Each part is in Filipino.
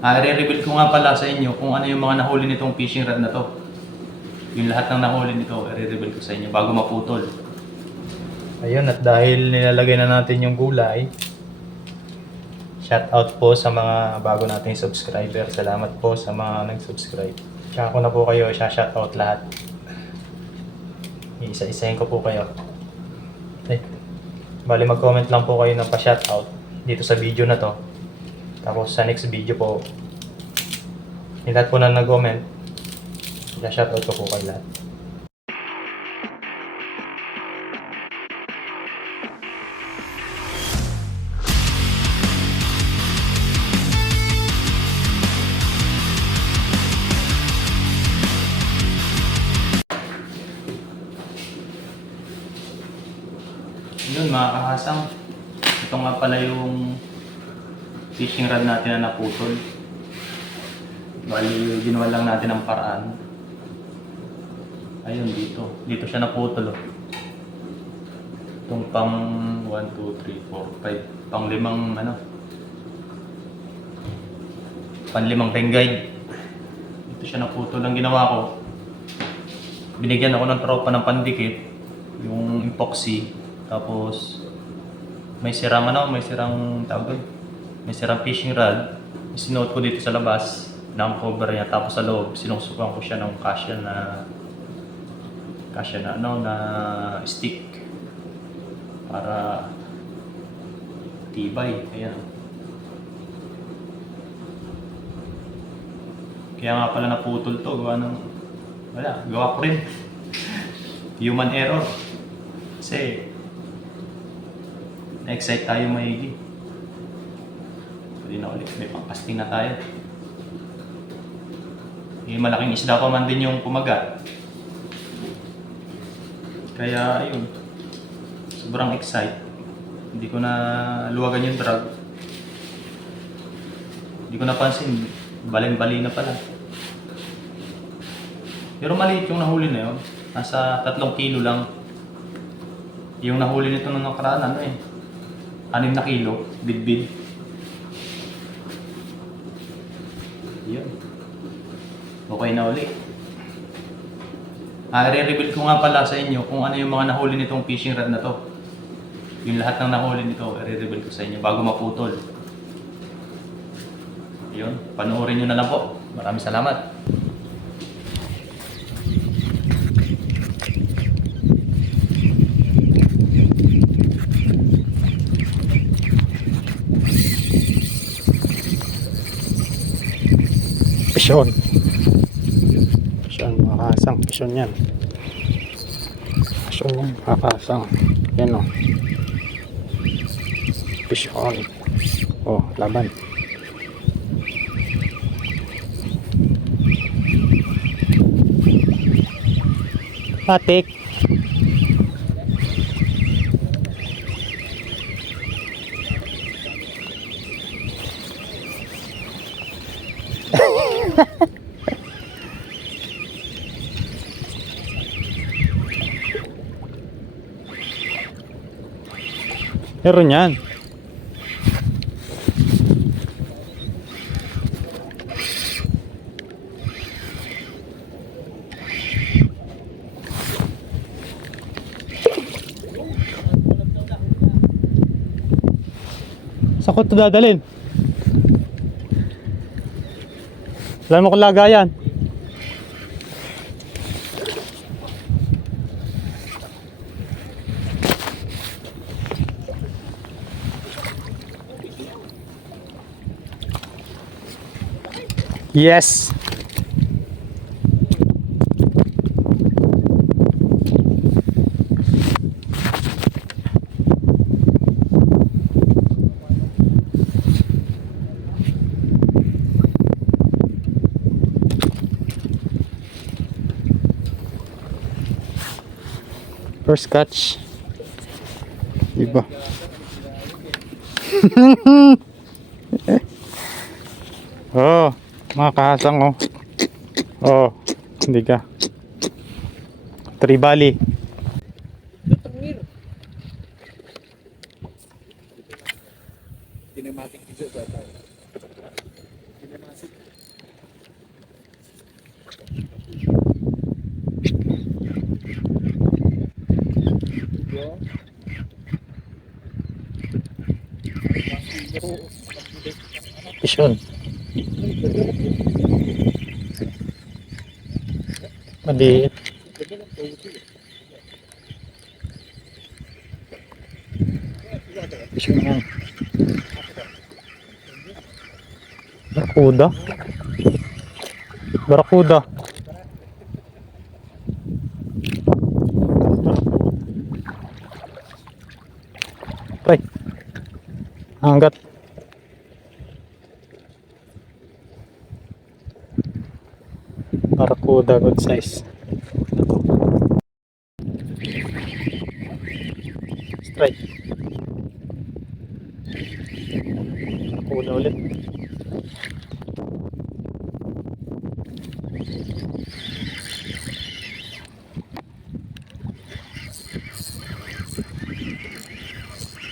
I-reveal ko nga pala sa inyo kung ano yung mga nahuli nitong fishing rod na to. Yung lahat ng nahuli nito, i-reveal ko sa inyo bago maputol. Ayun, at dahil nilalagay na natin yung gulay, shout out po sa mga bago nating subscriber. Salamat po sa mga nag-subscribe. Tsaka ko na po kayo, shout out lahat. Isa-isahin ko po kayo. Bali mag-comment lang po kayo ng pa-shout out dito sa video na to. Tapos sa next video po, yung lahat po na nag-comment, shoutout ko po kayo lahat. Yun mga kahasang, ito nga pala yung fishing rod natin na naputol. Bali, ginawa lang natin ang paraan. Ayun, dito siya naputol. Itong pang 1, 2, 3, 4, 5, pang limang panlimang tenggay. Dito siya naputol. Ang ginawa ko, binigyan ako ng tropa ng pandikit, yung epoxy. Tapos may sirang tawag doon. May sirang fishing rod. Sinuot ko dito sa labas ng cover niya, tapos sa loob sinusukan ko siya ng kasya na stick para tibay. Ayan. Kaya nga pala naputol to, gawa ko rin. Human error. Kasi na-excite tayo maigi. Pwede na ulit, may pang-casting na tayo. Malaking isda pa man din yung kumagat. Kaya ayun, sobrang excite. Hindi ko na luwagan yung drag. Hindi ko napansin, baling-bali na pala. Pero maliit yung nahuli na yun. Nasa 3 kilo lang. Yung nahuli nito nung nakaraan, 6 na kilo, bid-bid. Yun. Okay na ulit. I-reveal ko nga pala sa inyo kung ano yung mga nahuli nitong fishing rod na to. Yung lahat ng nahuli nito, i-reveal ko sa inyo bago maputol. Yun, panoorin nyo na lang po. Maraming salamat. Pisyon mga kasang, pisyon yan. Pisyon yan mga kasang. Yan o, pisyon. O, laban. Patik. Meron yan. Saan ko ito dadalhin? Alam mo kung lagayan. Yes. First catch. Diba? Oh, mga kahasang oh. Oh, hindi ka. Tribali. Kinematic video ba tayo? Pisyon. Maliit. Pisyon yan. Barakuda. Barakuda. Ay. Hanggat. Barakuda, good size. Strike. Barakuda ulit.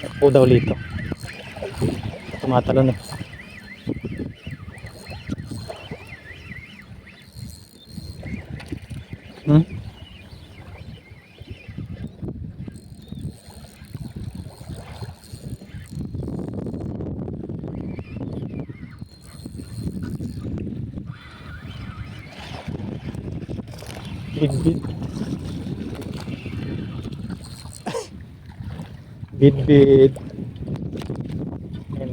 Barakuda ulit ito. Tumatalon eh. Hmm? Bid-bid. Bid-bid. Ayan.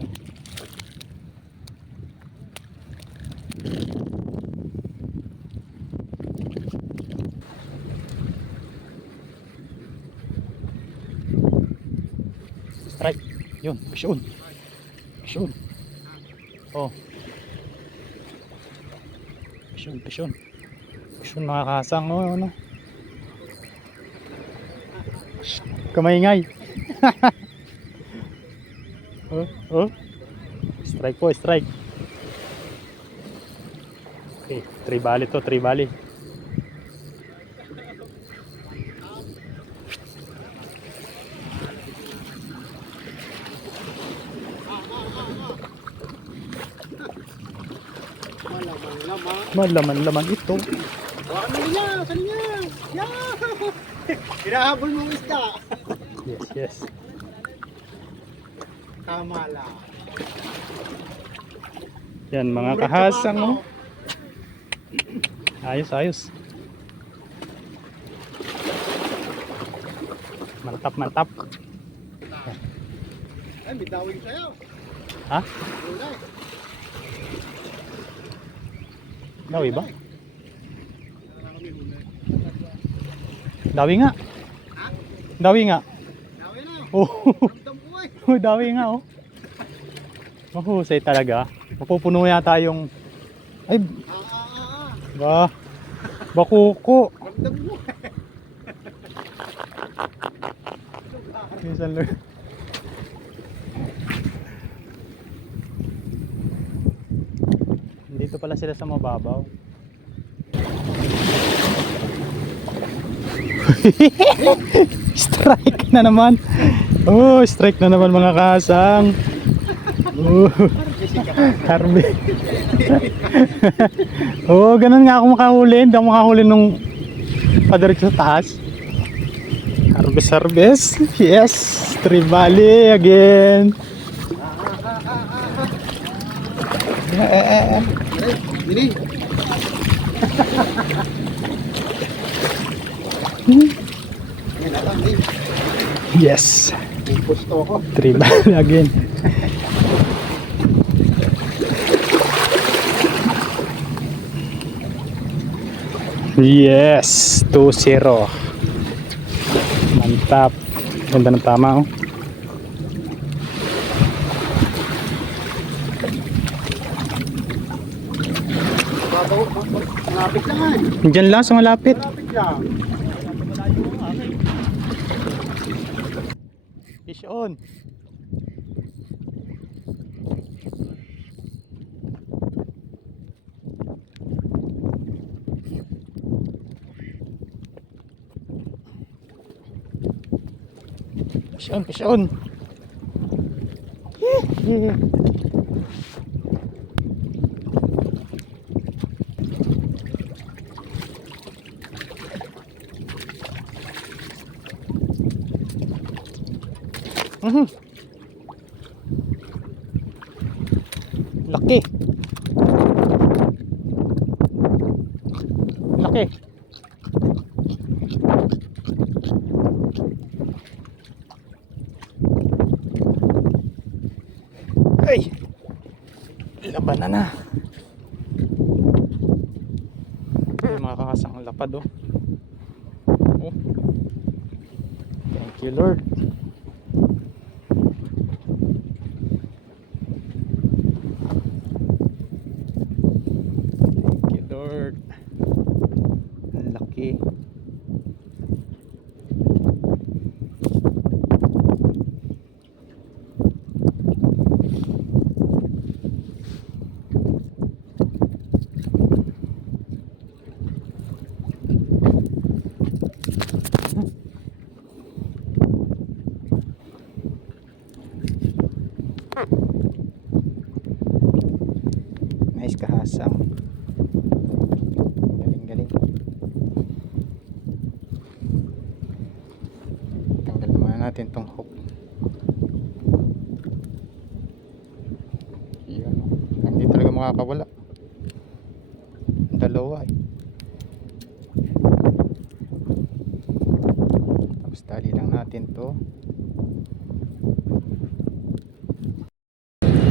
Strike. Yun, pisyon. Pisyon. Oh. Pisyon, pisyon. Pisyon mga kasang. Oh, ano. Kamaingay. Oh, oh. Strike po, strike. Okay, 3 bali to, 3 bali. Malaman-laman ito. Wala mo niya, sali niya. Yeah! Hinahabol mong isda. Yes, yes. Tama lang. Yan mga kahasang. Oh. Ayos, ayos. Mantap, mantap. Ay, may dawing sa'yo. Ha? Ulay. Dawi ba? Dawi nga. Dawi nga. Dawin na. Oh, Ramdam ko eh. oh, dawi nga oh. Mahusay talaga. Mapupuno yata yung ay ba bakuko. Ramdam mo eh. Minsan lang. Dito pala sila sa mababaw. Strike na naman. Oh, strike na naman mga kasang. Oh, Harvey. Oh, ganun nga ako makahuli. Hindi ako makahuli nung padiretso sa taas. Harvest, harvest. Yes, Tribali again. Dini. Yes, Gusto ko. Tribali again. Yes, 2-0. Mantap. Ganda ng tama oh. Babaw. Malapit lang. Diyan lang sa malapit. Malapit lang. Fish on. Fish on, fish on. Laki. Laki. Ay. Laban na. Ay, mga kakasang lapad oh. Oh. Thank you Lord. Thank you Lord. Ang laki. Nice kahasang. Galing. Tanggal muna natin tong hook. Yan. Hindi talaga makakawala. Dalawa eh. Tapos tali lang natin to.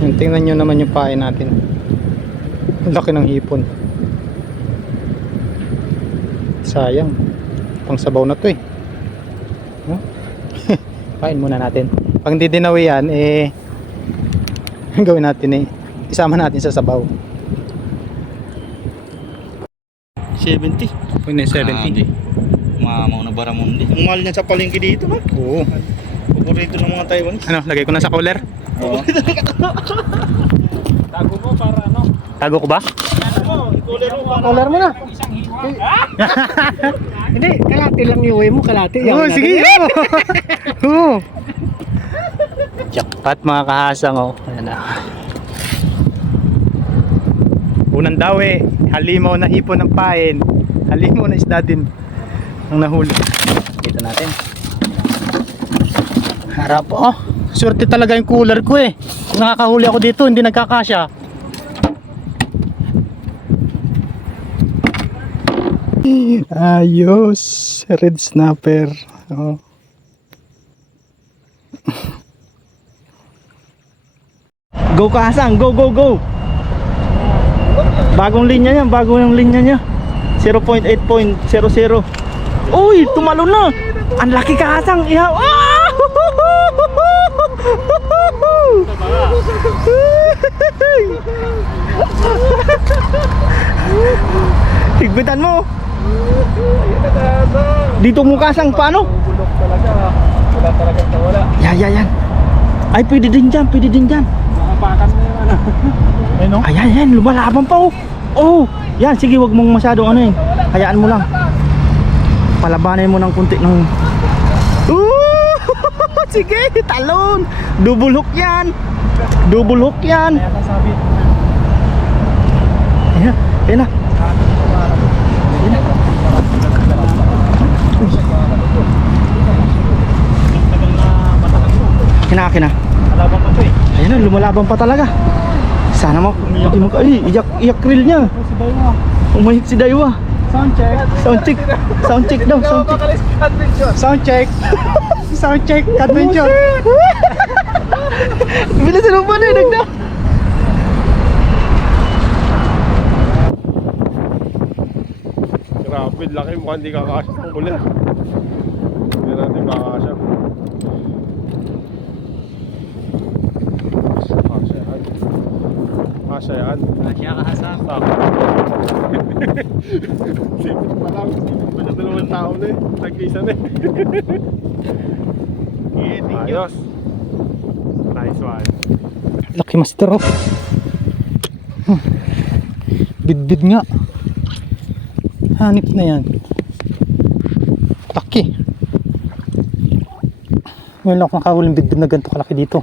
Yung tingnan nyo naman yung pain natin. Ang laki ng hipon. Sayang. Pang sabaw na to eh. No? Pain muna natin. Pag hindi dinawi yan eh gawin natin eh. Isama natin sa sabaw. 70. Pwede na 70. Mamaw na baramundi. Ang mahal niya sa palengke dito ba? Oo. Paborito ng mga Taiwanese. Ano, lagay ko na sa cooler? Oo. Tago mo para ano? Tago ko ba? Cooler mo na. Hindi, kalate lang iuwi mo, kalate. Oo, sige. Oo. Jackpot mga kahasang oh. Ayan na. Unang dawi, halimaw na hipon ng pain. Halimaw na isda din ang nahuli. Dito natin. Harap oh. Swerte talaga yung cooler ko eh. Nakakahuli ako dito, hindi nagkakasya. Ayos, red snapper. Oh. Go Kahasang, go. Bagong linya niya, niya. 0.8.00. Uy, tumalo na. Ang laki Kahasang. Ihaw. Ah! Higpitan mo. Dito mo Kahasang, paano? Wala talagang nawala. Yan. Ay, pwede din dyan. Nakapakan na yung ano. Ay no? Ayan, lumalaban pa oh. Oh, yan, sige, wag mong masyadong ano yun. Hayaan mo lang. Palabanin mo ng kunti ng... Sige, talon. Double hook yan. Kaya sasabi. Ayan na. Kina. Alaban pa to eh. Ayan na, lumalaban pa talaga. Sana mo, hindi mo ka, iyak reel niya. Si Daywa. Umahit si Daywa. Sound check daw. Sound check. Adventure. Bilis na pa na, nagda. Grabe, laki mukhang hindi kakasya ng kulit. Hindi natin kakasya. Kasya yan. Asya kahasang. Sipit pa lang. Dalawang tao na eh. Nag-isa na eh. Ayos. Nice one. Laki master oh. Bidbid nga. Hanip na yan. Laki. Ngayon lang akong nakahuling bidbid na ganito kalaki dito.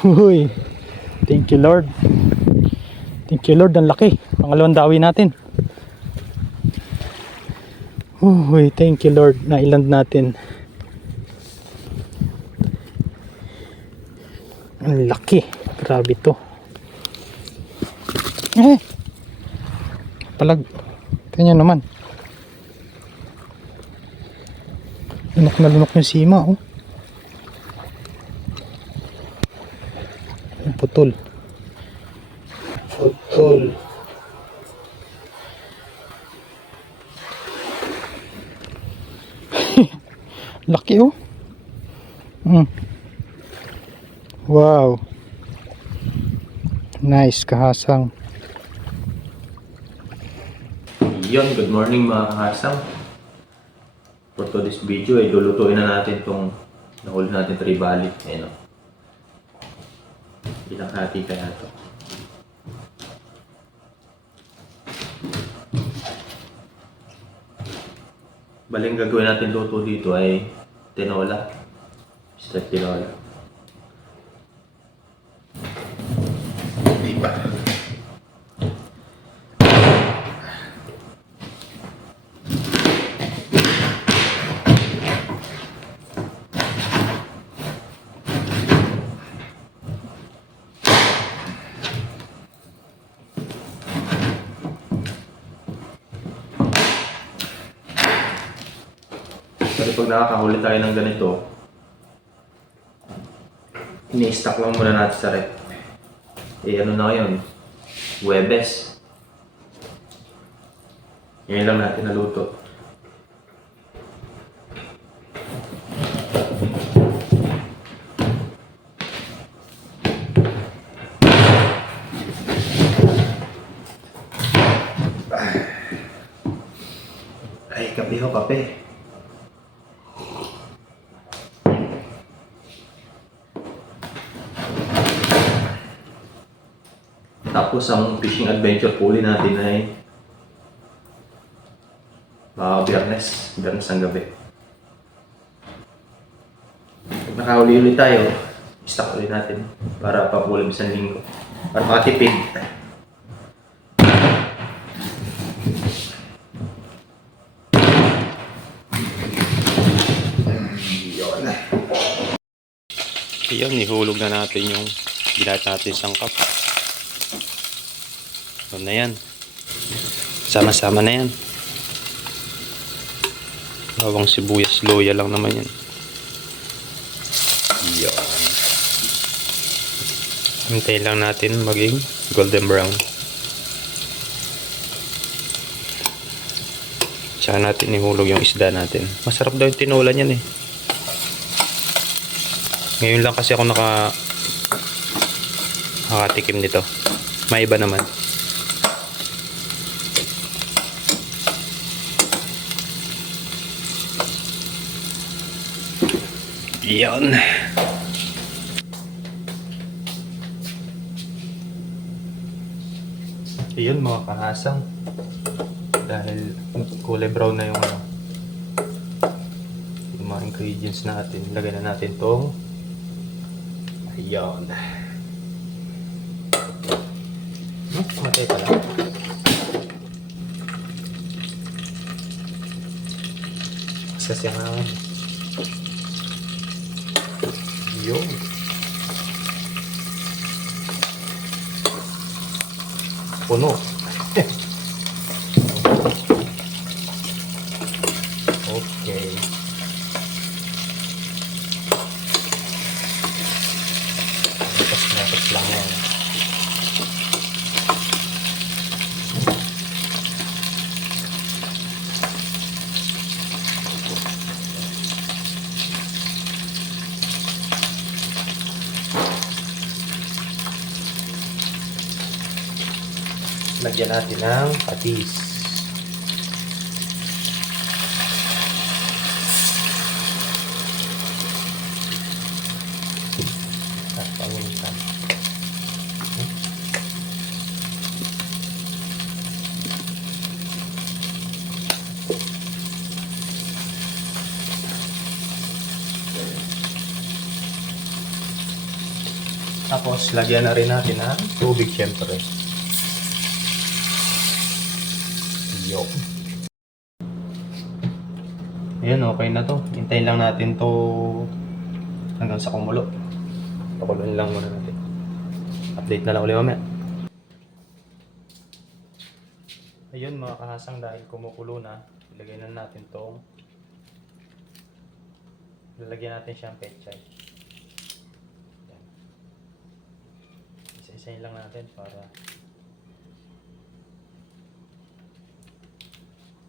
Uy. Thank you Lord. Ang laki. Pangalawang dawi natin. Uy, thank you Lord. Nailand natin. Ang laki. Grabe to. Eh. Palag. Tingnan naman. Lunok na lunok yung sima, oh. Putol. Putol. Laki, oh. Wow. Nice, kahasang. Yun, good morning mga kahasang. For today's video ay lulutuin na natin itong nahuli natin tribali. Ayan o. Ilang hati kaya ito. Baling gagawin natin luto dito ay tinola. Straight tinola. Diba? Kasi pag nakakahuli tayo ng ganito, ini-stack lang muna natin sa rep. Eh ano na ngayon? Huwebes. Ngayon lang natin naluto. Ay, kape ho, kape. Tapos ang fishing adventure po ulit natin ay Biyernes ang gabi. Pag nakahuli ulit tayo, stock ulit natin para papulim isang linggo. Para makatipid. Iyon, ihulog na natin yung ginat natin sangkap. Doon na yan. Sama-sama na yan. Bawang sibuyas, loya lang naman yan. Iyon. Hintayin lang natin maging golden brown. Tsaka natin ihulog yung isda natin. Masarap daw yung tinola niyan eh. Ngayon lang kasi ako nakatikim nito. May iba naman. Yan. Iyon mga kahasang. Dahil kulay brown na yung mga ingredients natin. Lagay na natin tong ayan. Matay pala. Sasyangan. Yun. Puno. Okay. Tapos lang yan. Lagyan natin ng patis. At paminsan. Tapos lagyan na rin natin ng tubig syempre. Yo. Ayan, okay na to. Hintayin lang natin to hanggang sa kumulo. Pakuloyin lang muna natin. Update na lang ulit mamaya. Ayun mga kahasang, dahil kumukulo na, ilagay na natin tong lalagyan natin siyang pechay. Yan. Isa-isahin lang natin para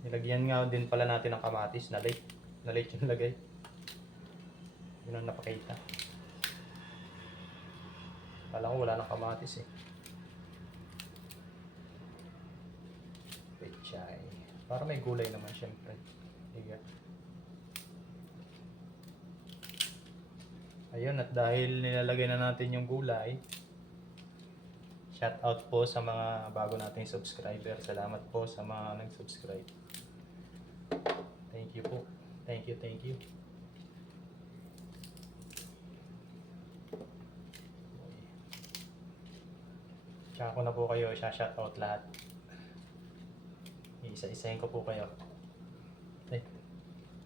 nilagyan nga din pala natin ng kamatis na late yung lagay. Yun ang napakita. Kala ko wala nang kamatis eh. Pechay. Para may gulay naman syempre. Higa. Ayun, at dahil nilalagay na natin yung gulay, shout out po sa mga bago nating subscriber. Salamat po sa mga nag-subscribe. Thank you po. Thank you. Tsaka ko na po kayo shout out lahat. Isa-isahin ko po kayo.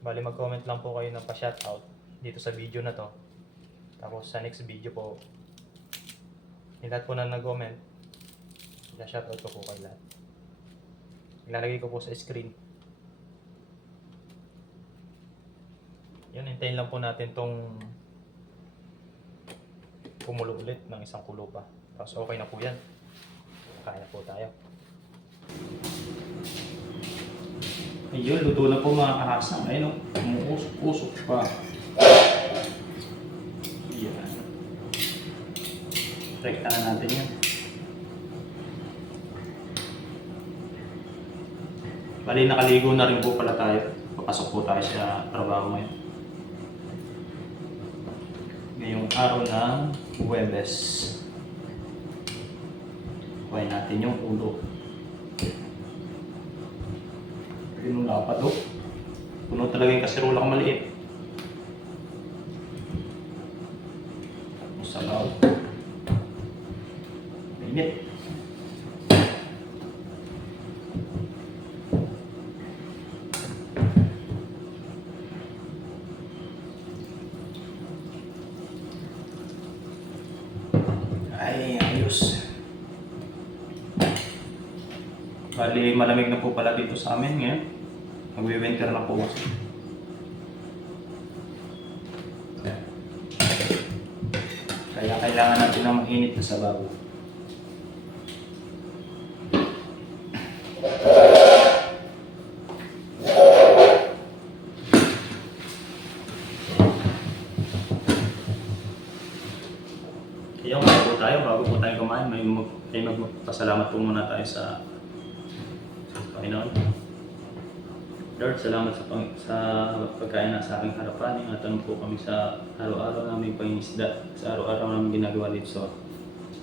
Bali mag-comment lang po kayo ng pa-shout out dito sa video na to. Tapos sa next video po, yung lahat po na nag-comment, shout out ko po kayo lahat. Ilalagay ko po sa screen. Yun, hintayin lang po natin tong kumulo ulit ng isang kulo pa. Tapos okay na po yan. Kaya na po tayo. Ayun, luto na po mga kahasang. Ayun o, umuusok-usok pa. Yan. Rekta na natin yan. Bali, nakaligo na rin po pala tayo. Papasok po tayo sa trabaho ngayon. Ngayong araw ng Huwebes. Kuhain natin yung ulo. Yung dapat o. Puno talaga yung kasirola kung maliit. Sabaw. Mainit. Ay, ayos. Bali, malamig na po pala dito sa amin ngayon. Magwi-winter na po kasi. Kaya kailangan natin ng mainit na sabaw. Kaya bago po tayo kumain, may magpasalamat po muna tayo sa Panginoon. Lord, salamat sa pagkain na sa aking harapan. Ingatan po kami sa araw-araw namin pangingisda, sa araw-araw namin ginagawa dito sa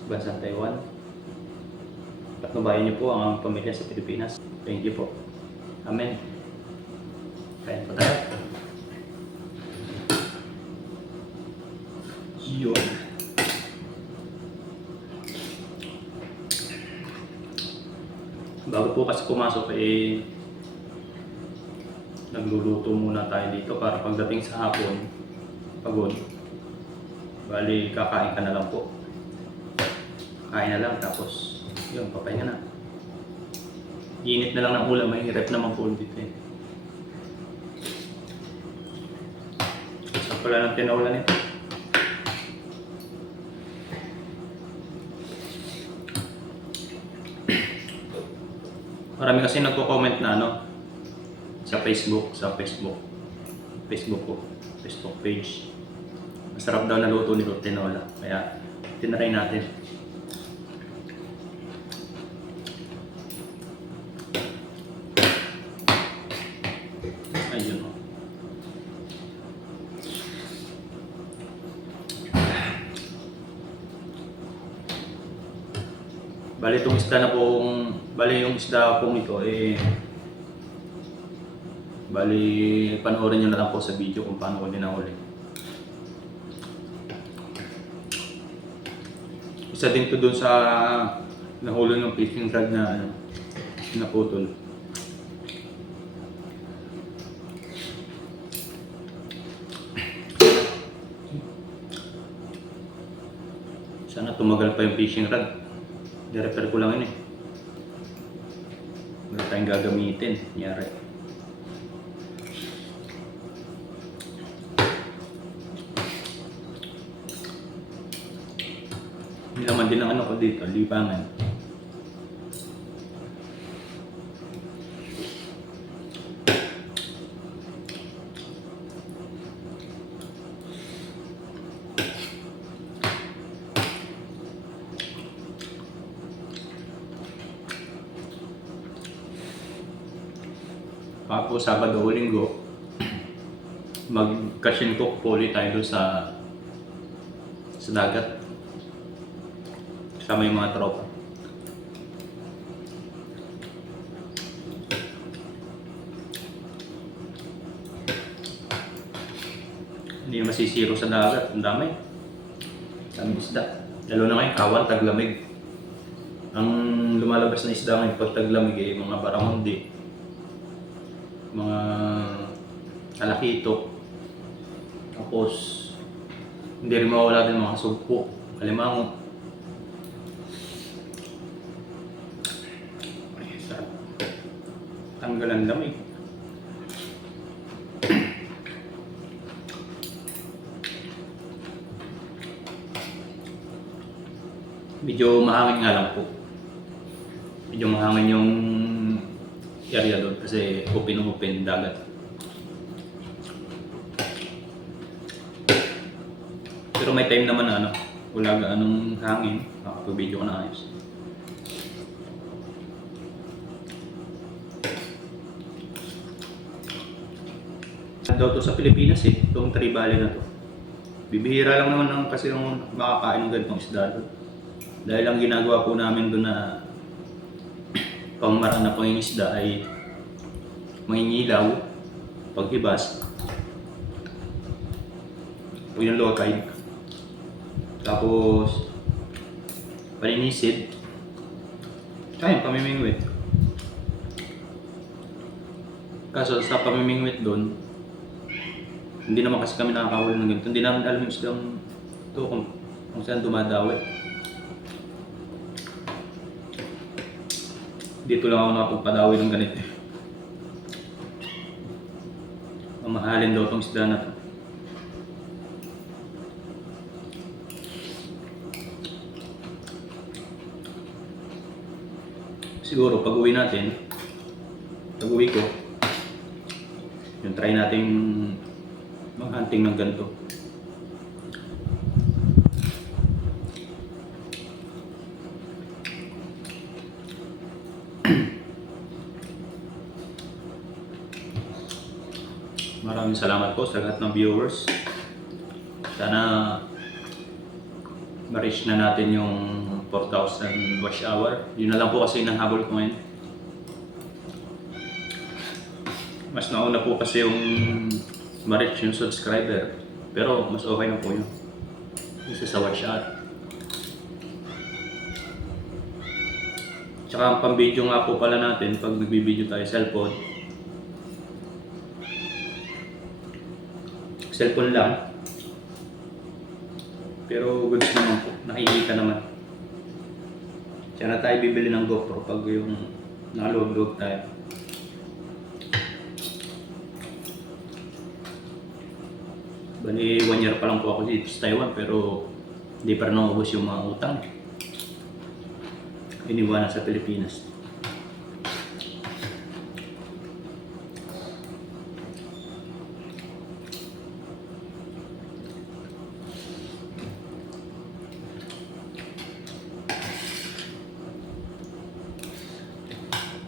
bansang Taiwan. Patnubayan niyo po ang aming pamilya sa Pilipinas. Thank you po. Amen. Kain po tayo. Yun. Bago po kasi pumasok nagluluto muna tayo dito para pagdating sa hapon, pagod. Bali, kakain ka na lang po. Kain na lang, tapos yun, papahinga na. Init na lang ng ulam, may rep naman po dito eh. Saan pala ng tinaulan ito? Marami kasi nagko-comment na sa Facebook page. Masarap daw na luto ni Tinola, kaya tinry natin. Ayun o. Bali itong isda na pong, yung isda pong ito bali panoorin nyo na lang po sa video kung paano ko dinahuli. Isa din to doon sa nahuli ng fishing rod na naputol. tumagal pa yung fishing rod. I-repair ko lang yun eh. Wala tayong gagamitin. Nyari. Hindi naman din ang ano ko dito, libangan. Tapos Sabado o Linggo, mag-cash and cook po ulit tayo doon sa dagat. Kasama yung mga tropa. Hindi masisiro sa dagat, ang dami. Daming isda. Lalo na ngayon, kawan, taglamig. Ang lumalabas na isda ngayon pag taglamig ay mga baramundi, mga kalakito, tapos hindi rin mawala din mga sugpo, alimango. Ay, sarap. Tanggalan lamig. Medyo mahangin nga lang po. Medyo mahangin yung area doon kasi open dagat. Pero may time naman na wala gaanong hangin, makapag-video ko na ayos. Daw to sa Pilipinas itong Tribali na to. Bibihira lang naman kasi yung makakain ng ganitong isda doon. Dahil ang ginagawa po namin doon na pangmarang na pangingisda ay mangingilaw, paghibas, o yung low tide, tapos paninisid, tsaka yung pamimingwit. Kaso sa pamimingwit doon, hindi naman kasi kami nakakahuli ng ganito. Hindi namin alam yung isdang ito kung saan dumadawi. Dito lang ako nakapagpadawi ng ganito. Mamahalin daw itong isda na to. Siguro pag uwi natin, pag uwi ko, yung try nating mag-hunting ng ganito. Maraming salamat po sa lahat ng viewers. Sana ma-reach na natin yung 4,000 watch hour. Yun na lang po kasi nahabol ko ngayon. Mas nauna po kasi yung ma-reach yung subscriber. Pero mas okay na po yun. Isa sa watch hour. Tsaka ang pang-video nga po pala natin pag nag-video tayo cellphone. Cellphone lang. Pero goods naman po. Nakikita naman. Kaya na tayo bibili ng GoPro pag yung nakaluwag-luwag tayo. Bali, 1 year pa lang po ako dito sa Taiwan pero hindi pa rin naubos yung mga utang. Iniwanan sa Pilipinas.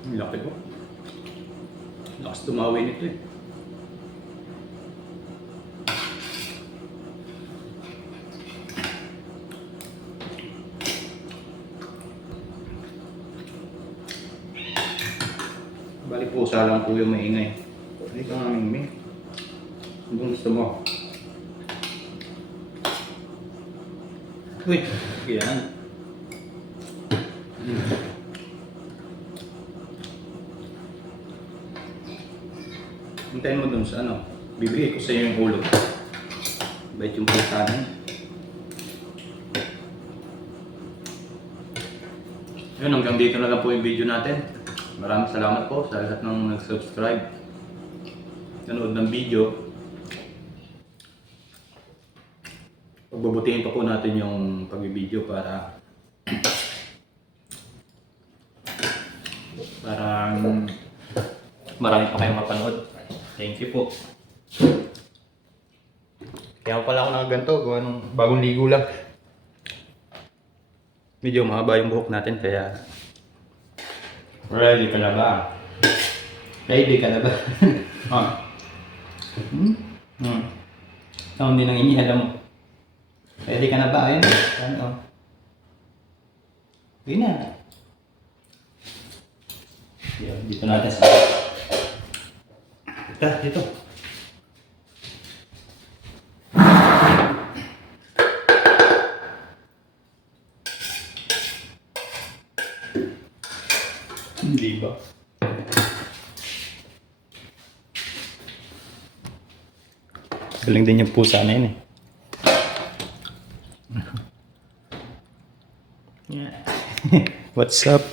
Ang laki ko. Lakas tumawi nito eh. Bali pusa lang po yung maingay. Hindi ka nga mingming. Anong gusto mo? Uy! Yan. Hintayin mo dun sa bibigay ko sa iyo yung ulo. Bait yung pusa na. Yun, hanggang dito na lang po yung video natin. Maraming salamat po sa lahat ng nag-subscribe, nanood ng video. Pagbubutihin pa po natin yung pag-video para marami pa kayong mapanood. Thank you po. Kaya pala ako nakaganto, gawa nung bagong ligo lang. Medyo mahaba yung buhok natin kaya... Ready ka na ba? Ready ka na ba? Oh. Sound din ang inihala mo. Ready ka na ba? Ayun. Ano? Ayun na. Dito natin sa... Dito. Hindi ba? Galing din yung pusa na yun eh. What's up?